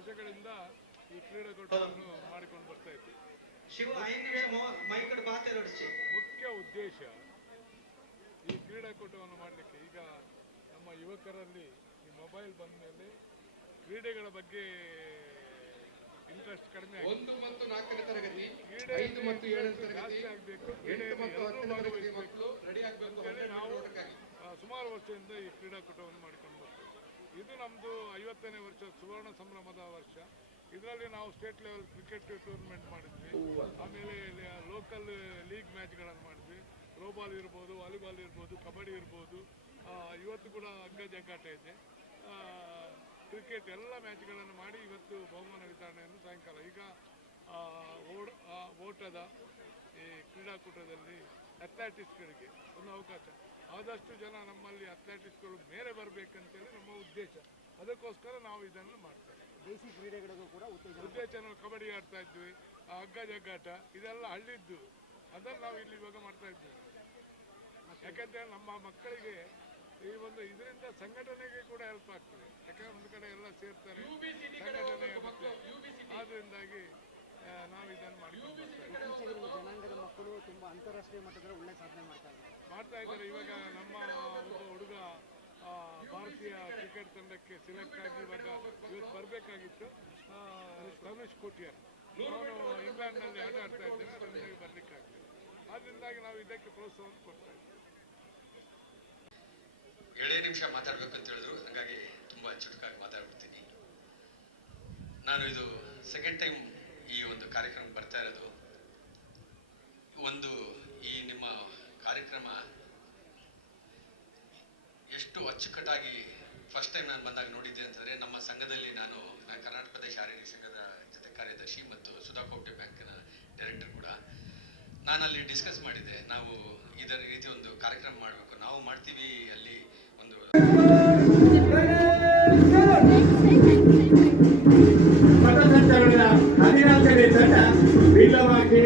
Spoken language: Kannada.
ವರ್ಷಗಳಿಂದ ಈ ಕ್ರೀಡಾಕೂಟವನ್ನು ಮಾಡಿಕೊಂಡು ಬರ್ತಾ ಇದ್ದೀವಿ. ಮುಖ್ಯ ಉದ್ದೇಶ ಈ ಕ್ರೀಡಾಕೂಟವನ್ನು ಮಾಡಲಿಕ್ಕೆ ಈಗ ನಮ್ಮ ಯುವಕರಲ್ಲಿ ಈ ಮೊಬೈಲ್ ಬಂದ ಮೇಲೆ ಕ್ರೀಡೆಗಳ ಬಗ್ಗೆ ಇಂಟ್ರೆಸ್ಟ್ ಕಡಿಮೆ ಆಗಿದೆ. 1 ಮತ್ತು 4ನೇ ತರಗತಿ, 5 ಮತ್ತು 7ನೇ ತರಗತಿ ಆಗಬೇಕು, 8 ಮತ್ತು 10ನೇ ತರಗತಿ ಮಕ್ಕಳು ರೆಡಿ ಆಗಬೇಕು. ನಾವು ಸುಮಾರು ವರ್ಷದಿಂದ ಈ ಕ್ರೀಡಾಕೂಟವನ್ನು ಮಾಡಿಕೊಂಡು ಬರ್ತೇವೆ. ಇದು ನಮ್ಮದು 50ನೇ ವರ್ಷ ಸುವರ್ಣ ಸಂಭ್ರಮದ ವರ್ಷ. ಇದರಲ್ಲಿ ನಾವು ಸ್ಟೇಟ್ ಲೆವೆಲ್ ಕ್ರಿಕೆಟ್ ಟೂರ್ನಮೆಂಟ್ ಮಾಡಿದ್ವಿ, ಆಮೇಲೆ ಲೋಕಲ್ ಲೀಗ್ ಮ್ಯಾಚ್ಗಳನ್ನು ಮಾಡಿದ್ವಿ. ಥ್ರೋಬಾಲ್ ಇರ್ಬೋದು, ವಾಲಿಬಾಲ್ ಇರ್ಬೋದು, ಕಬಡ್ಡಿ ಇರ್ಬೋದು, ಇವತ್ತು ಕೂಡ ಹಗ್ಗ ಜಗ್ಗಾಟ ಇದೆ, ಕ್ರಿಕೆಟ್ ಎಲ್ಲ ಮ್ಯಾಚ್ಗಳನ್ನು ಮಾಡಿ ಇವತ್ತು ಬಹುಮಾನ ವಿತರಣೆಯನ್ನು ಸಾಯಂಕಾಲ ಈಗ ಓಟದ ಈ ಕ್ರೀಡಾಕೂಟದಲ್ಲಿ ಅಥ್ಲೆಟಿಕ್ಸ್ಗಳಿಗೆ ಒಂದು ಅವಕಾಶ, ಆದಷ್ಟು ಜನ ನಮ್ಮಲ್ಲಿ ಅಥ್ಲೆಟಿಕ್ಸ್ಗಳು ಮೇಲೆ ಬರಬೇಕಂತೇಳಿ ನಮ್ಮ ಉದ್ದೇಶ. ಅದಕ್ಕೋಸ್ಕರ ನಾವು ಇದನ್ನು ಮಾಡ್ತೇವೆ. ದೇಶಿ ಕ್ರೀಡೆಗಳಿಗೂ ಕೂಡ ಉದ್ದೇಶ ನಾವು ಕಬಡ್ಡಿ ಆಡ್ತಾ ಇದ್ವಿ, ಹಗ್ಗ ಜಗ್ಗಾಟ ಇದೆಲ್ಲ ಹಳ್ಳಿದ್ದು, ಅದನ್ನು ನಾವು ಇಲ್ಲಿ ಇವಾಗ ಮಾಡ್ತಾ ಇದ್ದೀವಿ. ಯಾಕಂದರೆ ನಮ್ಮ ಮಕ್ಕಳಿಗೆ ಈ ಒಂದು ಇದರಿಂದ ಸಂಘಟನೆಗೆ ಕೂಡ ಹೆಲ್ಪ್ ಆಗ್ತದೆ. ಯಾಕಂದ್ರೆ ಒಂದು ಕಡೆ ಎಲ್ಲ ಸೇರ್ತಾರೆ, ಸಂಘಟನೆ ಆಗುತ್ತೆ. ಆದ್ದರಿಂದಾಗಿ ನಾವು ಇದನ್ನು ಇತ್ತೀಚೆಗೆ ಜನಾಂಗದ ಮಕ್ಕಳು ತುಂಬ ಅಂತಾರಾಷ್ಟ್ರೀಯ ಮಟ್ಟದಲ್ಲಿ ಒಳ್ಳೆ ಸಾಧನೆ ಮಾಡ್ತಾ ಇದ್ದಾರೆ. ಇವಾಗ ನಮ್ಮ ಒಬ್ಬ ಹುಡುಗ ಭಾರತೀಯ ಕ್ರಿಕೆಟ್ ತಂಡಕ್ಕೆ ಸೆಲೆಕ್ಟ್ ಆಗಿ ಇವಾಗ ಇವತ್ತು ಬರಬೇಕಾಗಿತ್ತು, ರಮೇಶ್ ಕೋಟಿಯಾರ್. ಅವನು ಇಂಗ್ಲೆಂಡ್ನಲ್ಲಿ ಆಟ ಆಡ್ತಾ ಇದ್ದೇನೆ, ಅದರಿಂದಾಗಿ ಬರಲಿಕ್ಕಾಗ್ತದೆ. ಆದ್ದರಿಂದಾಗಿ ನಾವು ಇದಕ್ಕೆ ಪ್ರೋತ್ಸಾಹವನ್ನು ಕೊಡ್ತಾ ಇದ್ದೀವಿ. 7 ನಿಮಿಷ ಮಾತಾಡಬೇಕು ಅಂತ ಹೇಳಿದ್ರು, ಹಾಗಾಗಿ ತುಂಬ ಚುಟುಕಾಗಿ ಮಾತಾಡ್ಬಿಡ್ತೀನಿ. ನಾನು ಇದು ಸೆಕೆಂಡ್ ಟೈಮ್ ಈ ಒಂದು ಕಾರ್ಯಕ್ರಮಕ್ಕೆ ಬರ್ತಾ ಇರೋದು. ಒಂದು ಈ ನಿಮ್ಮ ಕಾರ್ಯಕ್ರಮ ಎಷ್ಟು ಅಚ್ಚುಕಟ್ಟಾಗಿ ಫಸ್ಟ್ ಟೈಮ್ ನಾನು ಬಂದಾಗ ನೋಡಿದ್ದೆ ಅಂತಂದರೆ, ನಮ್ಮ ಸಂಘದಲ್ಲಿ ನಾನು ಕರ್ನಾಟಕ ಪ್ರದೇಶ ಶಾರೀರಿಕ ಸಂಘದ ಜೊತೆ ಕಾರ್ಯದರ್ಶಿ ಮತ್ತು ಸುಧಾ ಕೋಆಪರೇಟಿವ್ ಬ್ಯಾಂಕಿನ ಡೈರೆಕ್ಟರ್ ಕೂಡ. ನಾನಲ್ಲಿ ಡಿಸ್ಕಸ್ ಮಾಡಿದ್ದೆ, ನಾವು ಇದರ ರೀತಿ ಒಂದು ಕಾರ್ಯಕ್ರಮ ಮಾಡಬೇಕು, ನಾವು ಮಾಡ್ತೀವಿ ಅಲ್ಲಿ ಒಂದು ಪಥಸಂಚಲನ 14ನೇ ತಂಡ ಭಿನ್ನವಾಗಿ